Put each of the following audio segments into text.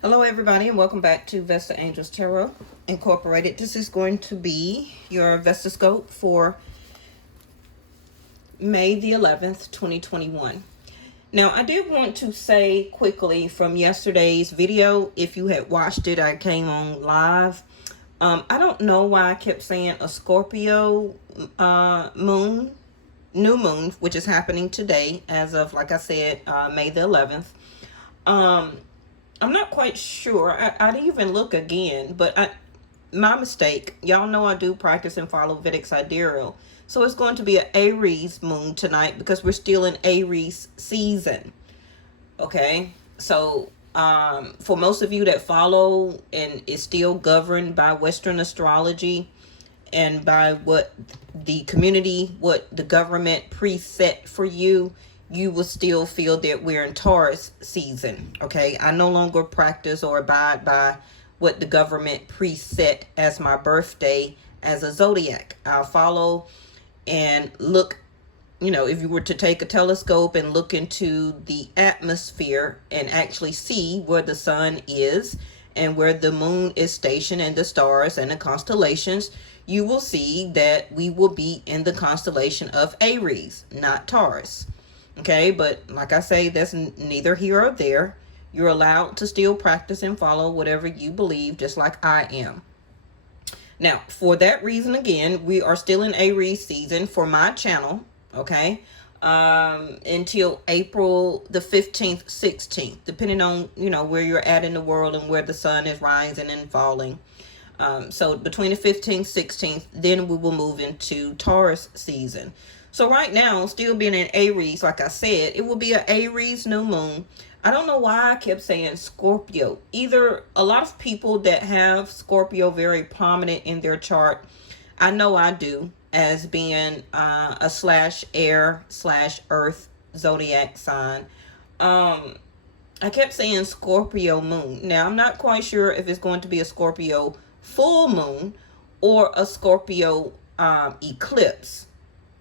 Hello everybody and welcome back to Vestaangelstarot Incorporated. This is going to be your Vestascope for May the 11th, 2021. Now I did want to say quickly from yesterday's video, if you had watched it, I came on live. I don't know why I kept saying a Scorpio moon, new moon, which is happening today as of, like I said, May the 11th. I'm not quite sure. I'd even look again, but my mistake. Y'all know I do practice and follow Vedic Sidereal. So it's going to be an Aries moon tonight because we're still in Aries season. Okay? So for most of you that follow and is still governed by Western astrology and by what the community, what the government preset for you, you will still feel that we're in Taurus season. Okay, I no longer practice or abide by what the government preset as my birthday as a zodiac. I'll follow and look, if you were to take a telescope and look into the atmosphere and actually see where the sun is and where the moon is stationed and the stars and the constellations, you will see that we will be in the constellation of Aries, not Taurus. Okay, but like I say, that's neither here or there. You're allowed to still practice and follow whatever you believe, just like I am. Now, for that reason, again, we are still in Aries season for my channel, okay, until April the 15th, 16th, depending on, where you're at in the world and where the sun is rising and falling. So between the 15th, 16th, then we will move into Taurus season. So right now, still being in Aries, like I said, it will be an Aries new moon. I don't know why I kept saying Scorpio. Either a lot of people that have Scorpio very prominent in their chart, I know I do, as being a /air/earth zodiac sign. I kept saying Scorpio moon. Now, I'm not quite sure if it's going to be a Scorpio full moon or a Scorpio eclipse.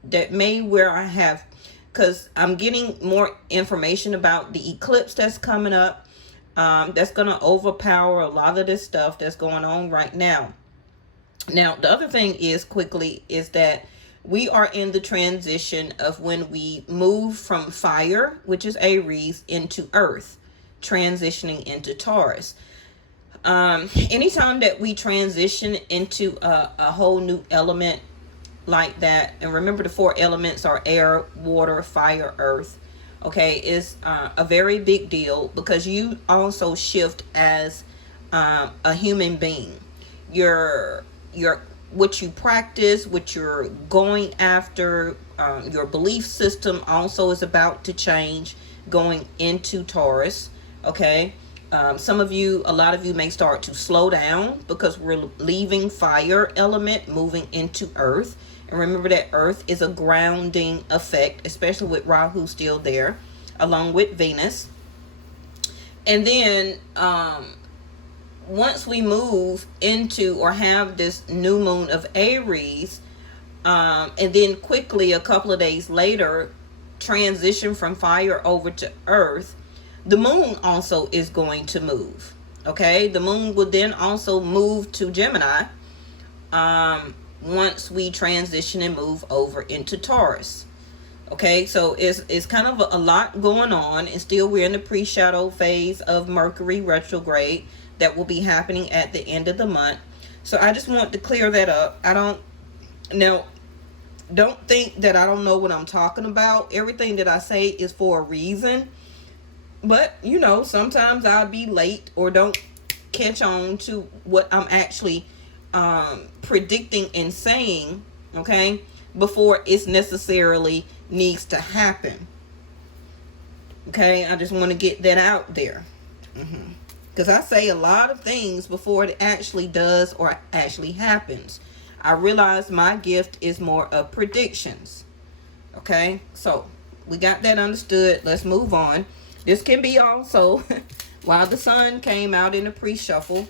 That may where I have, because I'm getting more information about the eclipse that's coming up. That's going to overpower a lot of this stuff that's going on right now. Now, the other thing is that we are in the transition of when we move from fire, which is Aries, into earth, transitioning into Taurus. Anytime that we transition into a whole new element like that, and remember the four elements are air, water, fire, earth, okay, is a very big deal because you also shift as a human being. Your what you practice, what you're going after, your belief system also is about to change going into Taurus. Okay, a lot of you may start to slow down because we're leaving fire element, moving into earth. And remember that earth is a grounding effect, especially with Rahu still there, along with Venus. And then once we move into or have this new moon of Aries, and then quickly a couple of days later, transition from fire over to earth, the moon also is going to move. Okay, the moon will then also move to Gemini once we transition and move over into Taurus. Okay, so it's kind of a lot going on, and still we're in the pre-shadow phase of Mercury retrograde that will be happening at the end of the month. So I just want to clear that up. Don't think that I don't know what I'm talking about. Everything that I say is for a reason. But, sometimes I'll be late or don't catch on to what I'm actually predicting and saying, okay, before it's necessarily needs to happen. Okay, I just want to get that out there. Because I say a lot of things before it actually does or actually happens. I realize my gift is more of predictions. Okay, so we got that understood. Let's move on. This can be also while the sun came out in the pre-shuffle.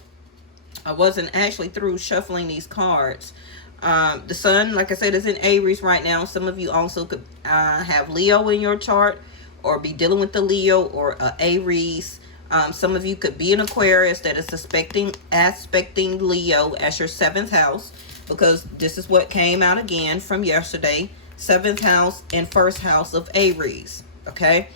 I wasn't actually through shuffling these cards. The sun, like I said, is in Aries right now. Some of you also could have Leo in your chart or be dealing with the Leo or Aries Some of you could be an Aquarius that is aspecting Leo as your 7th house, because this is what came out again from yesterday. 7th house and 1st house of Aries. Okay.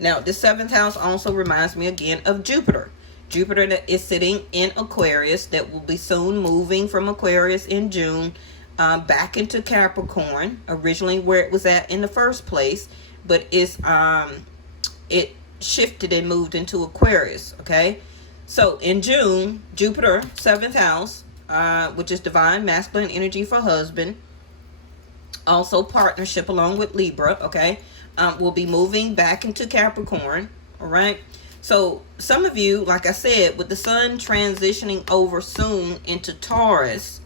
Now, the 7th house also reminds me again of Jupiter. Jupiter that is sitting in Aquarius, that will be soon moving from Aquarius in June back into Capricorn, originally where it was at in the first place, but it shifted and moved into Aquarius. Okay, so in June, Jupiter, 7th house, which is divine masculine energy for husband, also partnership along with Libra. Okay, will be moving back into Capricorn. All right. So some of you, like I said, with the sun transitioning over soon into Taurus,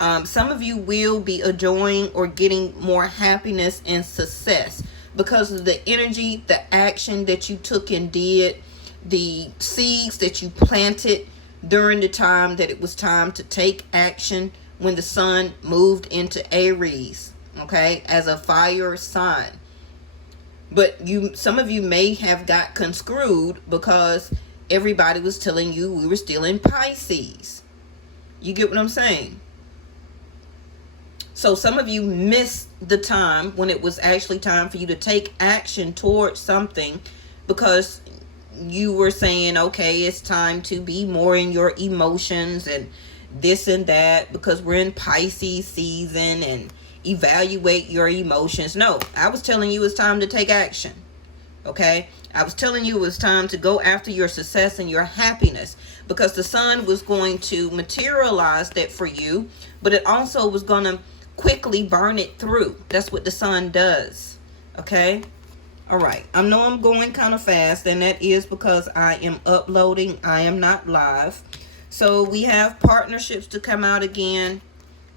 some of you will be enjoying or getting more happiness and success because of the energy, the action that you took and did, the seeds that you planted during the time that it was time to take action when the sun moved into Aries, okay, as a fire sign. But some of you may have got conscrewed because everybody was telling you we were still in Pisces. You get what I'm saying? So some of you missed the time when it was actually time for you to take action towards something, because you were saying, okay, it's time to be more in your emotions and this and that, because we're in Pisces season, and evaluate your emotions. No, I was telling you it's time to take action. Okay, I was telling you it was time to go after your success and your happiness, because the sun was going to materialize that for you, but it also was going to quickly burn it through. That's what the sun does. Okay, all right, I know I'm going kind of fast, and that is because I am uploading. I am not live. So we have partnerships to come out again.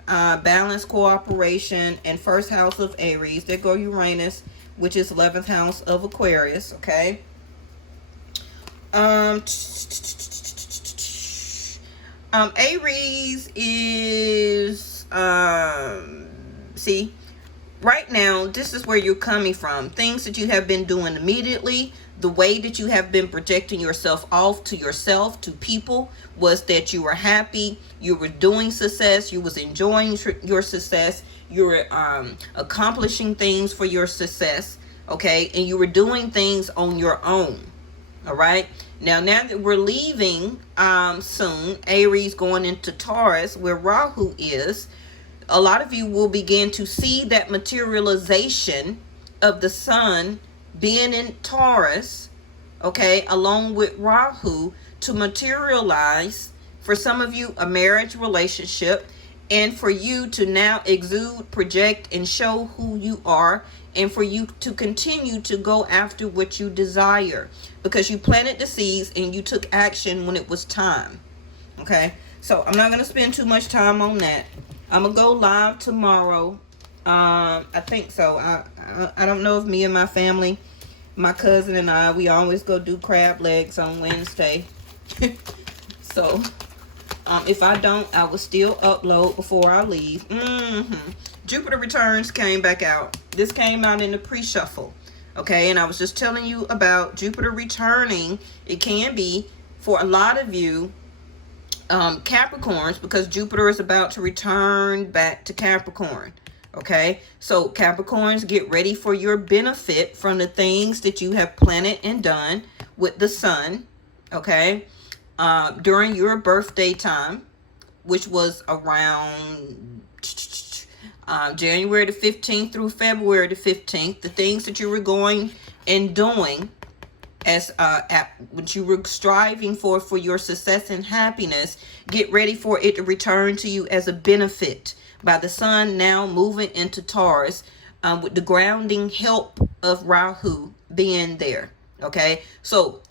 Balance, cooperation, and 1st house of Aries. There go Uranus, which is 11th house of Aquarius. Okay. Aries is see, right now, this is where you're coming from. Things that you have been doing immediately, the way that you have been projecting yourself off to yourself, to people, was that you were happy, you were doing success, you was enjoying your success, you were accomplishing things for your success, okay, and you were doing things on your own. All right, now that we're leaving soon, Aries going into Taurus, where Rahu is, a lot of you will begin to see that materialization of the sun being in Taurus, okay, along with Rahu, to materialize for some of you a marriage relationship, and for you to now exude, project, and show who you are, and for you to continue to go after what you desire, because you planted the seeds and you took action when it was time. Okay, so I'm not going to spend too much time on that. I'm going to go live tomorrow. I think so. I don't know if me and my family, my cousin and I, we always go do crab legs on Wednesday. So if I don't, I will still upload before I leave. Jupiter returns came back out. This came out in the pre-shuffle. Okay, and I was just telling you about Jupiter returning. It can be for a lot of you Capricorns, because Jupiter is about to return back to Capricorn. Okay, so Capricorns, get ready for your benefit from the things that you have planted and done with the sun. Okay, during your birthday time, which was around January the 15th through February the 15th, the things that you were going and doing as what you were striving for your success and happiness, get ready for it to return to you as a benefit by the sun now moving into Taurus, with the grounding help of Rahu being there. Okay, so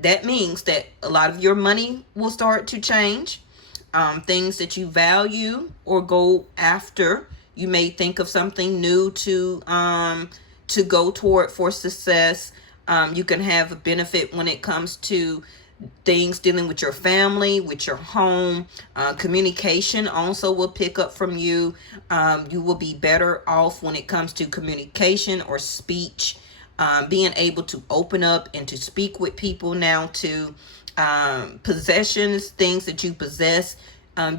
that means that a lot of your money will start to change. Things that you value or go after, you may think of something new to go toward for success. You can have a benefit when it comes to things dealing with your family, with your home. Communication also will pick up from you. You will be better off when it comes to communication or speech. being able to open up and to speak with people now, to possessions, things that you possess,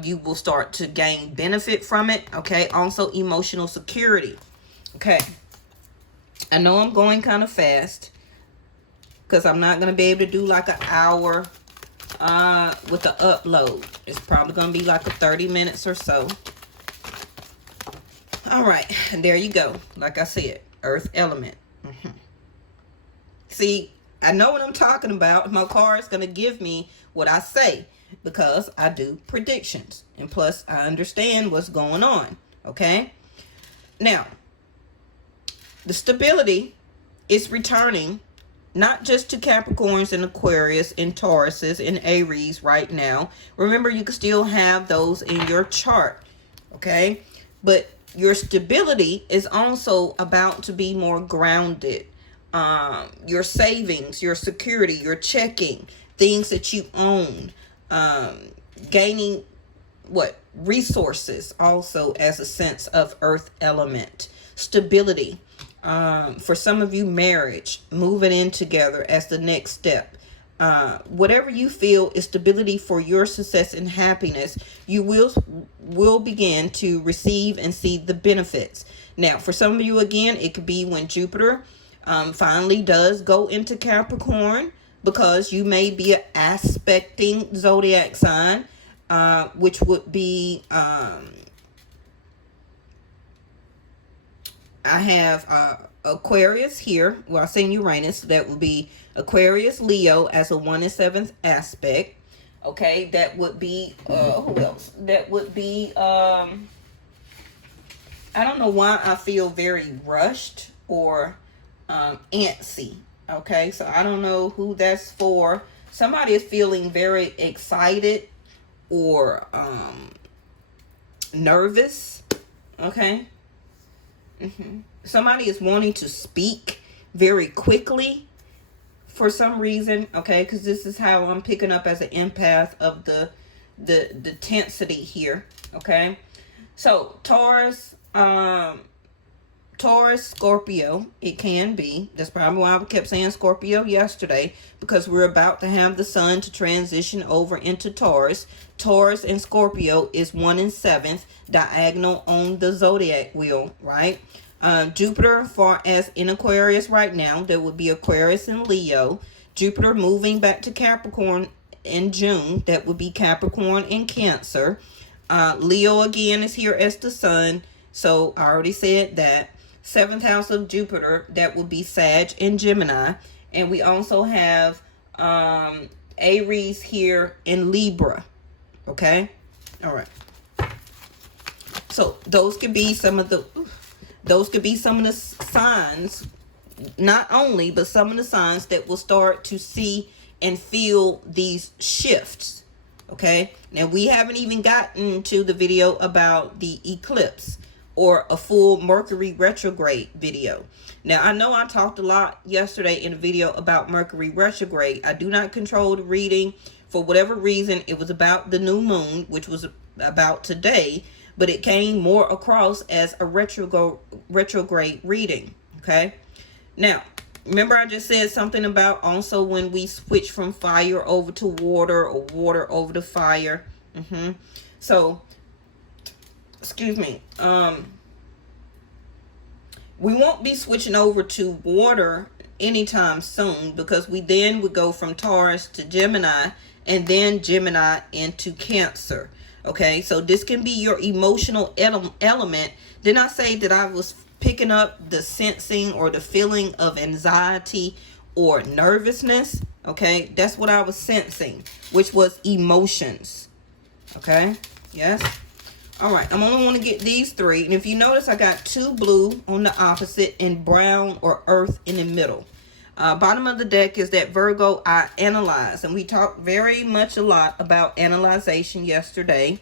you will start to gain benefit from it. Okay, also emotional security. Okay, I know I'm going kind of fast because I'm not going to be able to do like an hour with the upload. It's probably going to be like a 30 minutes or so. All right, and there you go. Like I said, earth element. See, I know what I'm talking about. My card is going to give me what I say because I do predictions. And plus, I understand what's going on. Okay? Now, the stability is returning not just to Capricorns and Aquarius and Tauruses and Aries right now. Remember, you can still have those in your chart. Okay? But your stability is also about to be more grounded. Your savings, your security, your checking, things that you own, gaining resources also as a sense of earth element. Stability. For some of you, marriage, moving in together as the next step. Whatever you feel is stability for your success and happiness, you will begin to receive and see the benefits. Now, for some of you, again, it could be when Jupiter finally does go into Capricorn, because you may be an aspecting zodiac sign, which would be I have Aquarius here. Well, I seen Uranus. So that would be Aquarius, Leo as a 1 and 7th aspect. Okay, that would be who else? That would be I don't know why I feel very rushed or antsy. Okay, so I don't know who that's for. Somebody is feeling very excited or nervous. Okay. Somebody is wanting to speak very quickly for some reason. Okay, because this is how I'm picking up as an empath of the tensity here. Okay, so Taurus, Scorpio, it can be. That's probably why I kept saying Scorpio yesterday, because we're about to have the sun to transition over into Taurus. Taurus and Scorpio is 1 and 7th diagonal on the zodiac wheel, right? Jupiter, far as in Aquarius right now, there would be Aquarius and Leo. Jupiter moving back to Capricorn in June, that would be Capricorn and Cancer. Leo again is here as the sun, so I already said that. 7th house of Jupiter, that would be Sag and Gemini. And we also have Aries here in Libra. Okay? All right. So those could be some of the signs, not only, but some of the signs that will start to see and feel these shifts. Okay? Now, we haven't even gotten to the video about the eclipse or a full Mercury retrograde video. Now, I know I talked a lot yesterday in a video about Mercury retrograde. I do not control the reading. For whatever reason, it was about the new moon, which was about today, but it came more across as a retrograde reading. Okay? Now, remember I just said something about also when we switch from fire over to water or water over to fire. So, excuse me, we won't be switching over to water anytime soon, because we then would go from Taurus to Gemini, and then Gemini into Cancer. Okay, so this can be your emotional element. Didn't I say that I was picking up the sensing or the feeling of anxiety or nervousness? Okay, that's what I was sensing, which was emotions. Okay, yes. All right, I'm only want to get these 3. And if you notice, I got 2 blue on the opposite and brown or earth in the middle. Bottom of the deck is that Virgo, I analyze. And we talked very much a lot about analyzation yesterday.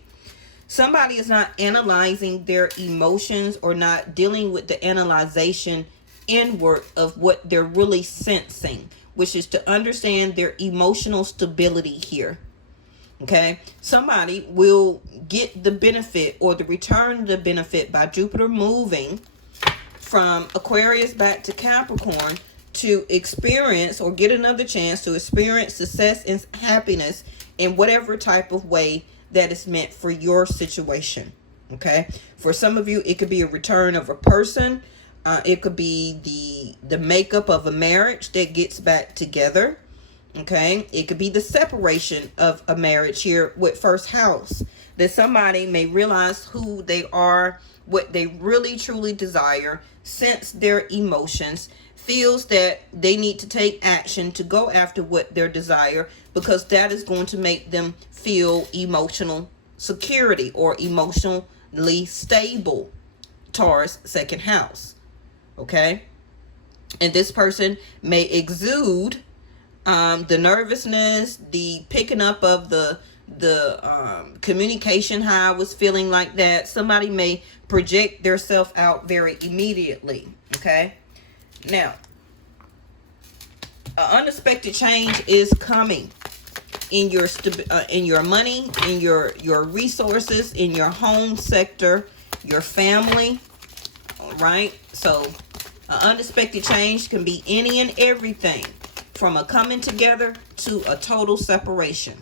Somebody is not analyzing their emotions or not dealing with the analyzation inward of what they're really sensing, which is to understand their emotional stability here. Okay, somebody will get the benefit or the return of the benefit by Jupiter moving from Aquarius back to Capricorn to experience or get another chance to experience success and happiness in whatever type of way that is meant for your situation. Okay, for some of you it could be a return of a person. It could be the makeup of a marriage that gets back together. Okay, it could be the separation of a marriage here with first house, that somebody may realize who they are, what they really truly desire, sense their emotions, feels that they need to take action to go after what their desire, because that is going to make them feel emotional security or emotionally stable. Taurus, second house. Okay, and this person may exude the nervousness, the picking up of the communication, how I was feeling like that. Somebody may project their self out very immediately. Okay, now unexpected change is coming in your money, in your resources, in your home sector, your family. All right, so unexpected change can be any and everything, from a coming together to a total separation,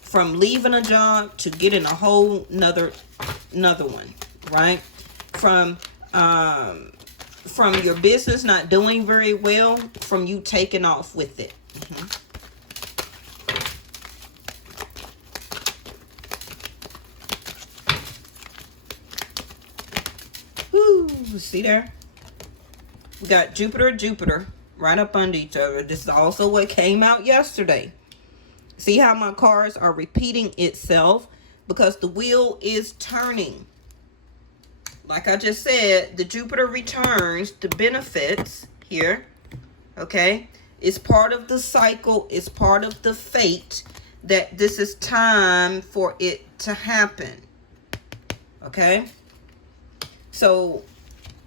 from leaving a job to getting a whole another one, right? From your business not doing very well, from you taking off with it. Woo, see there? We got Jupiter right up under each other. This is also what came out yesterday. See how my cards are repeating itself? Because the wheel is turning. Like I just said, the Jupiter returns the benefits here. Okay? It's part of the cycle. It's part of the fate that this is time for it to happen. Okay? So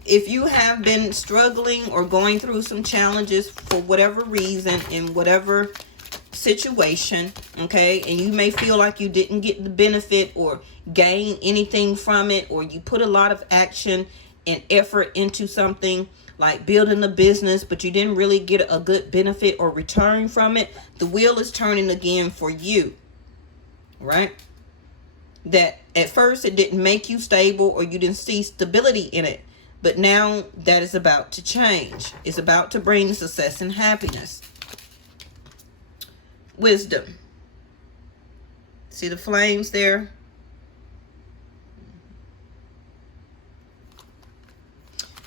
if you have been struggling or going through some challenges for whatever reason, in whatever situation, okay, and you may feel like you didn't get the benefit or gain anything from it, or you put a lot of action and effort into something like building a business, but you didn't really get a good benefit or return from it, the wheel is turning again for you, right? That at first it didn't make you stable, or you didn't see stability in it. But now that is about to change. It's about to bring success and happiness. Wisdom. See the flames there?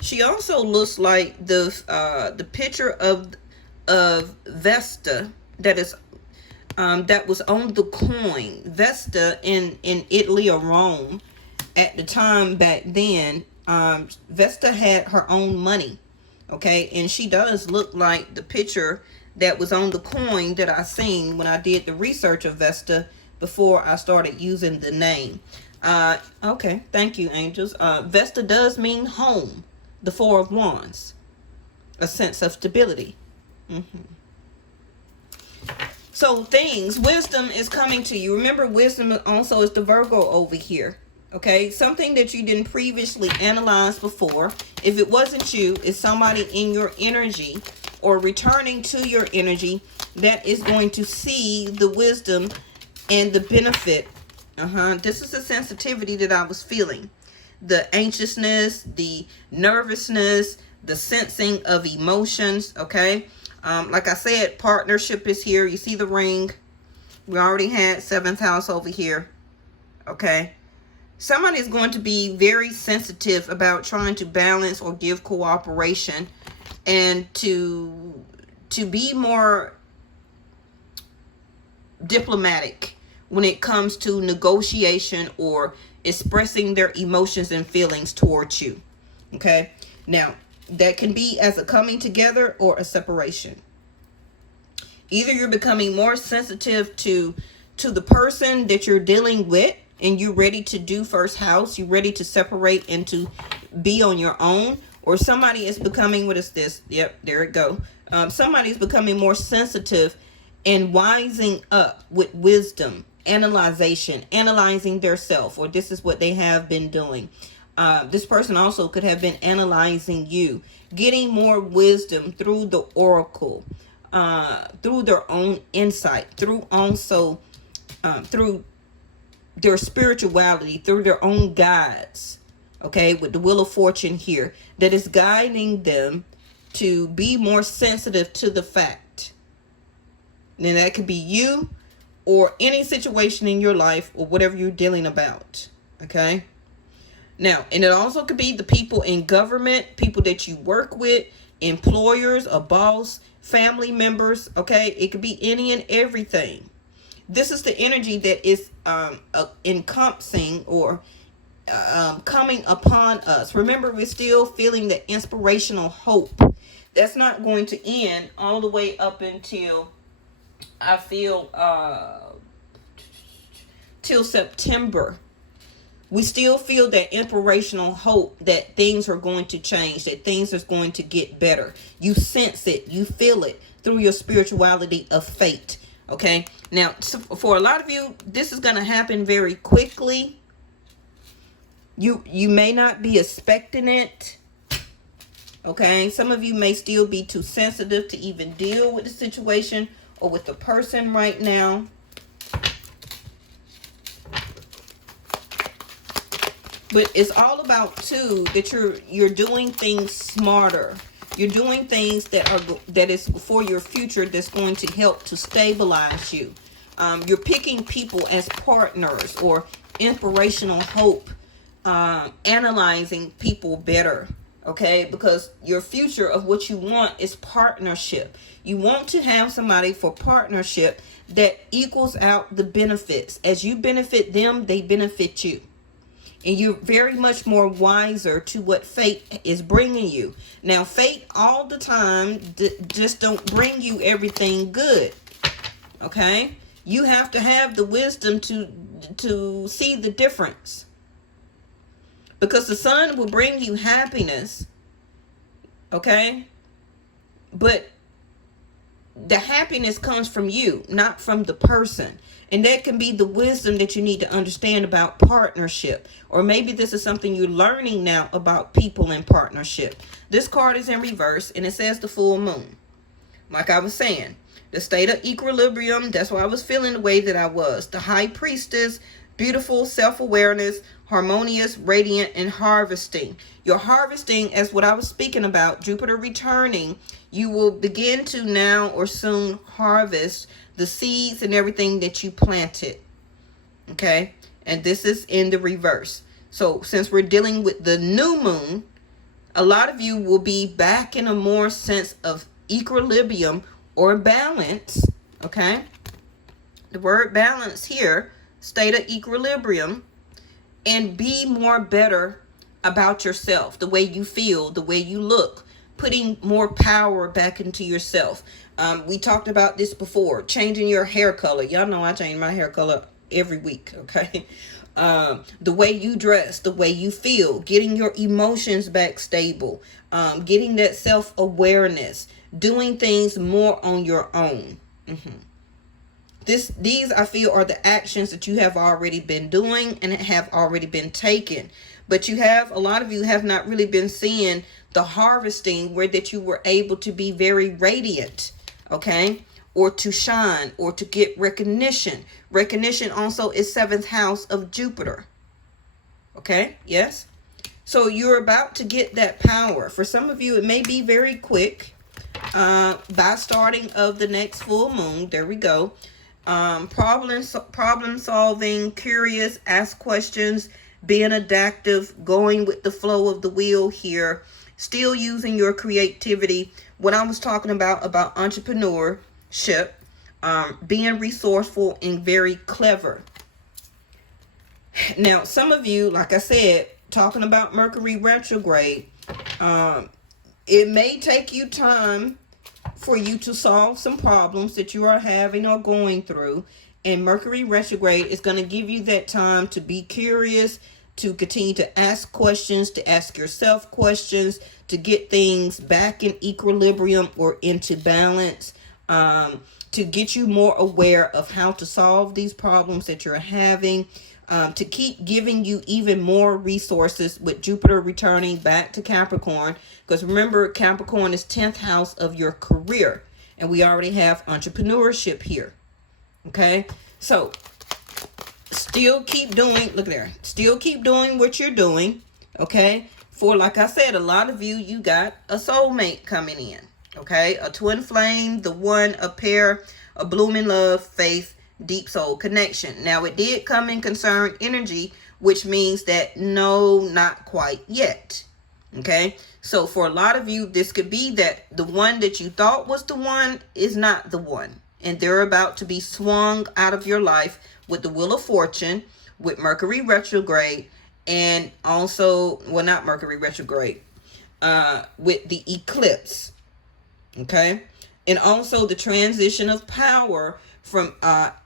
She also looks like the picture of Vesta that was on the coin. Vesta in Italy or Rome at the time back then. Vesta had her own money, okay, and she does look like the picture that was on the coin that I seen when I did the research of Vesta before I started using the name. Okay, thank you, angels. Vesta does mean home, the Four of Wands, a sense of stability. So wisdom is coming to you. Remember, wisdom also is the Virgo over here. Okay, something that you didn't previously analyze before. If it wasn't you, it's somebody in your energy or returning to your energy that is going to see the wisdom and the benefit. This is the sensitivity that I was feeling. The anxiousness, the nervousness, the sensing of emotions. Okay, like I said, partnership is here. You see the ring. We already had seventh house over here. Okay. Somebody is going to be very sensitive about trying to balance or give cooperation, and to be more diplomatic when it comes to negotiation or expressing their emotions and feelings towards you. Okay, now that can be as a coming together or a separation. Either you're becoming more sensitive to the person that you're dealing with, and you're ready to do first house, you're ready to separate and to be on your own, or somebody is becoming, what is this? Yep, there it go. Somebody's becoming more sensitive and wising up with wisdom, analyzing their self, or this is what they have been doing. This person also could have been analyzing you, getting more wisdom through the oracle, through their own insight, through their spirituality, through their own guides. Okay, with the Wheel of Fortune here, that is guiding them to be more sensitive to the fact. And that could be you or any situation in your life or whatever you're dealing about. Okay. Now, and it also could be the people in government, people that you work with, employers, a boss, family members. Okay. It could be any and everything. This is the energy that is encompassing or coming upon us. Remember, we're still feeling the inspirational hope. That's not going to end all the way up until I feel till September. We still feel that inspirational hope that things are going to change, that things are going to get better. You sense it, you feel it through your spirituality of fate. Okay, now for a lot of you, this is going to happen very quickly. You may not be expecting it. Okay, some of you may still be too sensitive to even deal with the situation or with the person right now. But it's all about too that you're doing things smarter. You're doing things that is for your future, that's going to help to stabilize you. You're picking people as partners or inspirational hope. Analyzing people better, okay? Because your future of what you want is partnership. You want to have somebody for partnership that equals out the benefits. As you benefit them, they benefit you. And you're very much more wiser to what fate is bringing you. Now, fate all the time just don't bring you everything good, okay? You have to have the wisdom to see the difference. Because the sun will bring you happiness, okay? But the happiness comes from you, not from the person. And that can be the wisdom that you need to understand about partnership. Or maybe this is something you're learning now about people in partnership. This card is in reverse and it says the full moon. Like I was saying, the state of equilibrium, that's why I was feeling the way that I was. The high priestess, beautiful self-awareness, harmonious, radiant, and harvesting. Your harvesting, as what I was speaking about, Jupiter returning, you will begin to now or soon harvest the seeds and everything that you planted. Okay? And this is in the reverse. So since we're dealing with the new moon, a lot of you will be back in a more sense of equilibrium or balance. Okay? The word balance here, state of equilibrium. And be more better about yourself, the way you feel, the way you look, putting more power back into yourself. We talked about this before, changing your hair color. Y'all know I change my hair color every week, okay? The way you dress, the way you feel, getting your emotions back stable, getting that self-awareness, doing things more on your own. These I feel are the actions that you have already been doing and have already been taken. But a lot of you have not really been seeing the harvesting where that you were able to be very radiant, okay? Or to shine or to get recognition. Recognition also is 7th house of Jupiter. Okay, yes? So you're about to get that power. For some of you, it may be very quick. By starting of the next full moon, there we go. Problem solving, curious, ask questions, being adaptive, going with the flow of the wheel here, still using your creativity. What I was talking about entrepreneurship, being resourceful and very clever. Now, some of you, like I said, talking about Mercury retrograde, it may take you time for you to solve some problems that you are having or going through. And Mercury retrograde is going to give you that time to be curious, to continue to ask questions, to ask yourself questions, to get things back in equilibrium or into balance, to get you more aware of how to solve these problems that you're having. to keep giving you even more resources with Jupiter returning back to Capricorn. Because remember, Capricorn is 10th house of your career. And we already have entrepreneurship here. Okay. So still keep doing, look there, still keep doing what you're doing. Okay. For, like I said, a lot of you, you got a soulmate coming in. Okay. A twin flame, the one, a pair, a blooming love, faith, deep soul connection. Now, it did come in concern energy, which means that no, not quite yet. Okay. So for a lot of you, this could be that the one that you thought was the one is not the one. And they're about to be swung out of your life with the Wheel of Fortune, with Mercury retrograde, and also, well, not Mercury retrograde, with the eclipse. Okay. And also the transition of power from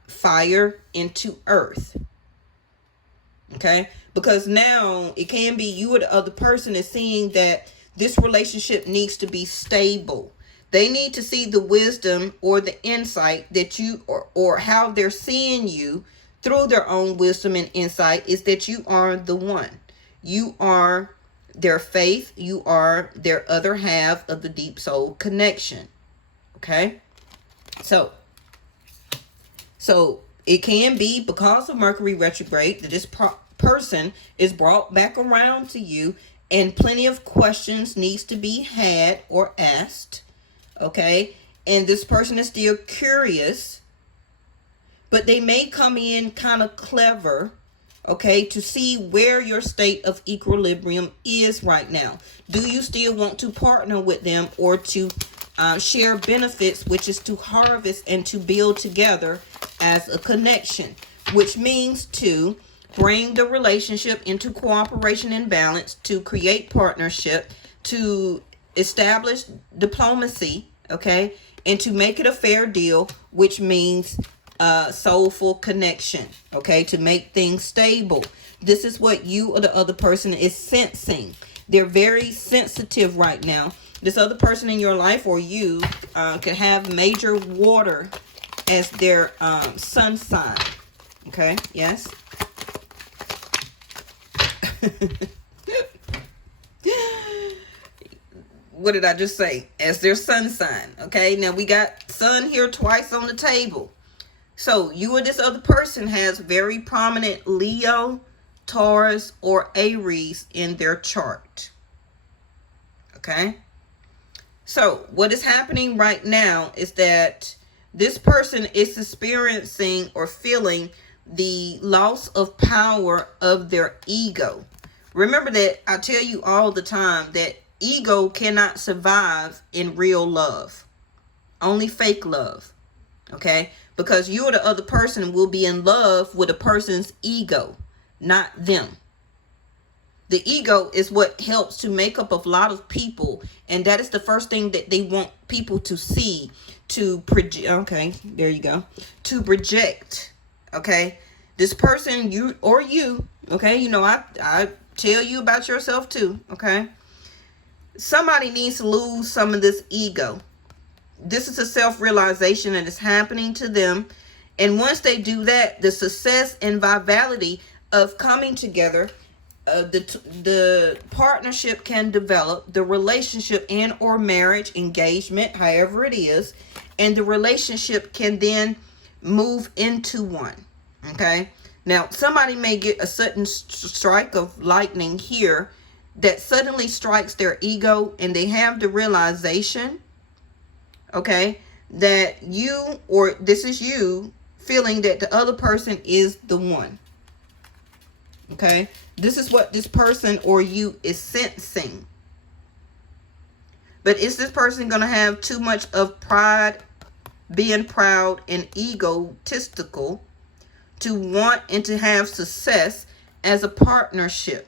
fire into earth. Okay. Because now it can be you or the other person is seeing that this relationship needs to be stable. They need to see the wisdom or the insight that you, or how they're seeing you through their own wisdom and insight, is that you are the one. You are their faith. You are their other half of the deep soul connection. Okay. So it can be because of Mercury retrograde that this person is brought back around to you, and plenty of questions needs to be had or asked. Okay. And this person is still curious, but they may come in kind of clever, okay, to see where your state of equilibrium is right now. Do you still want to partner with them, or to share benefits, which is to harvest and to build together as a connection, which means to bring the relationship into cooperation and balance, to create partnership, to establish diplomacy, okay, and to make it a fair deal, which means soulful connection, okay, to make things stable. This is what you or the other person is sensing. They're very sensitive right now. This other person in your life, or you, could have major water as their sun sign. Okay, yes. What did I just say? As their sun sign. Okay, now we got sun here twice on the table. So you or this other person has very prominent Leo, Taurus, or Aries in their chart. Okay. So what is happening right now is that this person is experiencing or feeling the loss of power of their ego. Remember that I tell you all the time that ego cannot survive in real love. Only fake love. Okay? Because you or the other person will be in love with a person's ego, not them. The ego is what helps to make up a lot of people. And that is the first thing that they want people to see, to project. Okay, there you go. To project. Okay. This person, you, okay, you know, I tell you about yourself too. Okay. Somebody needs to lose some of this ego. This is a self-realization that is happening to them. And once they do that, the success and vitality of coming together, the partnership can develop, the relationship and or marriage, engagement, however it is, and the relationship can then move into one. Okay. Now, somebody may get a sudden strike of lightning here that suddenly strikes their ego, and they have the realization, okay, that you, or this is you, feeling that the other person is the one. Okay. This is what this person or you is sensing. But is this person going to have too much of pride, being proud and egotistical to want and to have success as a partnership?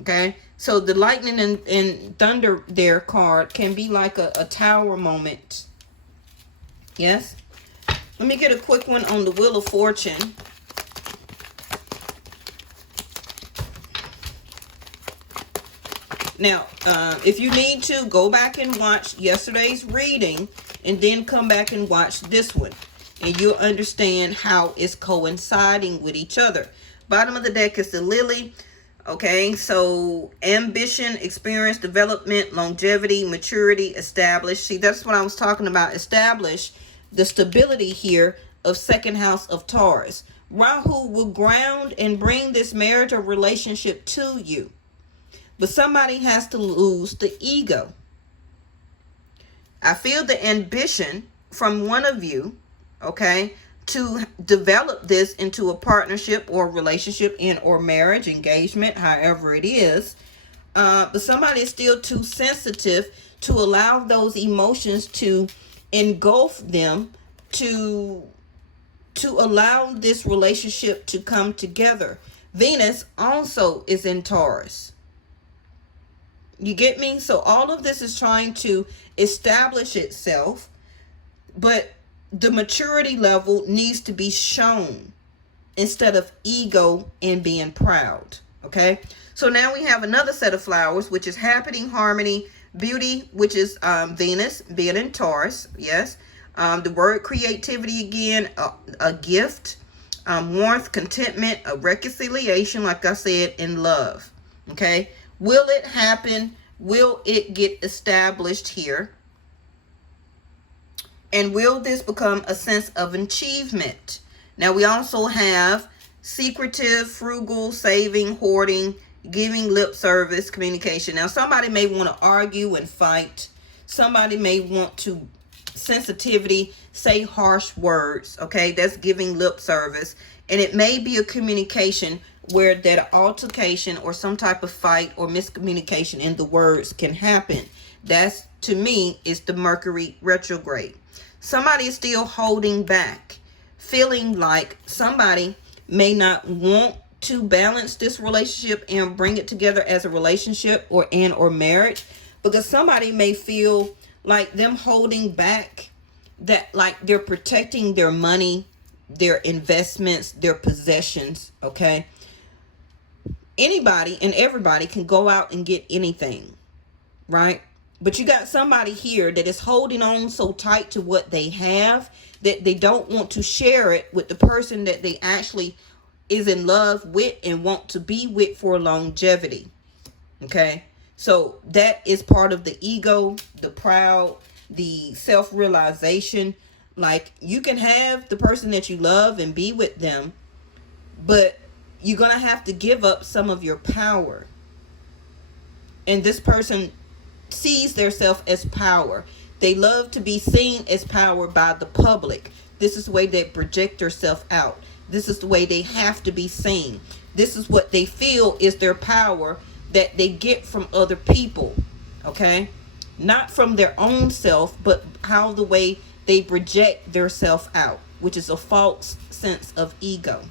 Okay. So the lightning and thunder there card can be like a tower moment. Yes. Let me get a quick one on the Wheel of Fortune. Now, if you need to, go back and watch yesterday's reading and then come back and watch this one. And you'll understand how it's coinciding with each other. Bottom of the deck is the Lily. Okay, so ambition, experience, development, longevity, maturity, established. See, that's what I was talking about. Establish the stability here of second house of Taurus. Rahu will ground and bring this marriage or relationship to you. But somebody has to lose the ego. I feel the ambition from one of you, okay, to develop this into a partnership or relationship or marriage, engagement, however it is. But somebody is still too sensitive to allow those emotions to engulf them, to allow this relationship to come together. Venus also is in Taurus. You get me? So all of this is trying to establish itself, but the maturity level needs to be shown instead of ego and being proud. Okay, so now we have another set of flowers, which is happening, harmony, beauty, which is Venus being in Taurus. Yes, the word creativity again, a gift, warmth, contentment, a reconciliation, like I said, in love. Okay, will it happen? Will it get established here? And will this become a sense of achievement? Now we also have secretive, frugal, saving, hoarding, giving lip service, communication. Now somebody may want to argue and fight. Somebody may want to sensitivity, say harsh words. Okay, that's giving lip service. And it may be a communication where that altercation or some type of fight or miscommunication in the words can happen. That's, to me, is the Mercury retrograde. Somebody is still holding back, feeling like somebody may not want to balance this relationship and bring it together as a relationship or marriage, because somebody may feel like them holding back, that like they're protecting their money, their investments, their possessions. Okay, anybody and everybody can go out and get anything, right? But you got somebody here that is holding on so tight to what they have that they don't want to share it with the person that they actually is in love with and want to be with for longevity. Okay, so that is part of the ego, the proud, the self-realization. Like, you can have the person that you love and be with them, but you're gonna have to give up some of your power. And this person sees themselves as power. They love to be seen as power by the public. This is the way they project themselves out. This is the way they have to be seen. This is what they feel is their power that they get from other people. Okay, not from their own self, but how the way they project their self out, which is a false sense of ego.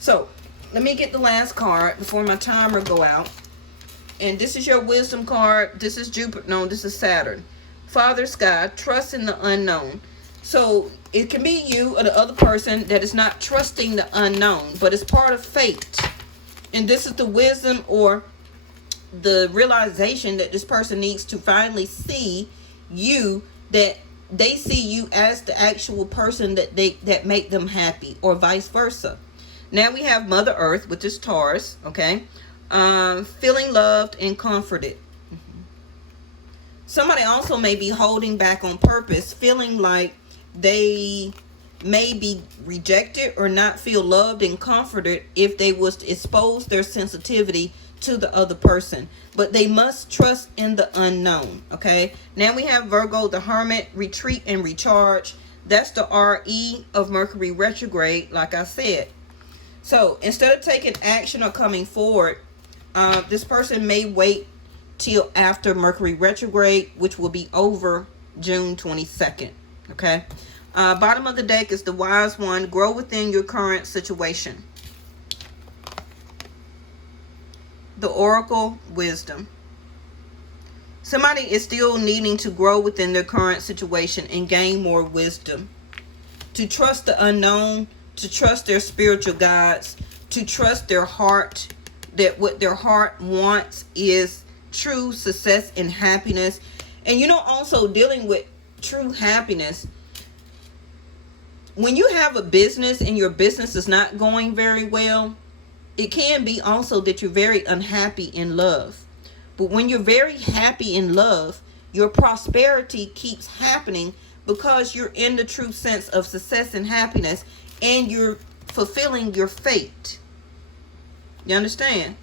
So let me get the last card before my timer go out. And this is your wisdom card. This is Jupiter. No, this is Saturn. Father Sky, trust in the unknown. So it can be you or the other person that is not trusting the unknown, but it's part of fate. And this is the wisdom or the realization that this person needs to finally see you, that they see you as the actual person that make them happy, or vice versa. Now we have Mother Earth, which is Taurus. Okay, feeling loved and comforted. Somebody also may be holding back on purpose, feeling like they may be rejected or not feel loved and comforted if they was to expose their sensitivity to the other person. But they must trust in the unknown. Okay, now we have Virgo, the Hermit, retreat and recharge. That's the RE of Mercury retrograde, like I said. So instead of taking action or coming forward, this person may wait till after Mercury retrograde, which will be over June 22nd. Okay, bottom of the deck is the Wise One. Grow within your current situation. The Oracle, wisdom. Somebody is still needing to grow within their current situation and gain more wisdom, to trust the unknown, to trust their spiritual guides, to trust their heart, that what their heart wants is true success and happiness. And also dealing with true happiness, when you have a business and your business is not going very well, it can be also that you're very unhappy in love. But when you're very happy in love, your prosperity keeps happening because you're in the true sense of success and happiness, and you're fulfilling your fate. You understand?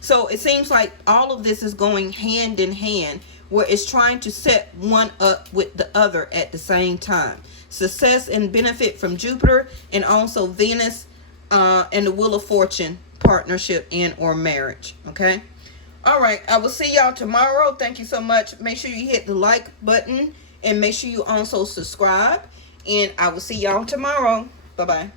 So it seems like all of this is going hand in hand, where it's trying to set one up with the other at the same time. Success and benefit from Jupiter, and also Venus and the Wheel of Fortune, partnership and or marriage. Okay? All right. I will see y'all tomorrow. Thank you so much. Make sure you hit the like button, and make sure you also subscribe. And I will see y'all tomorrow. Bye-bye.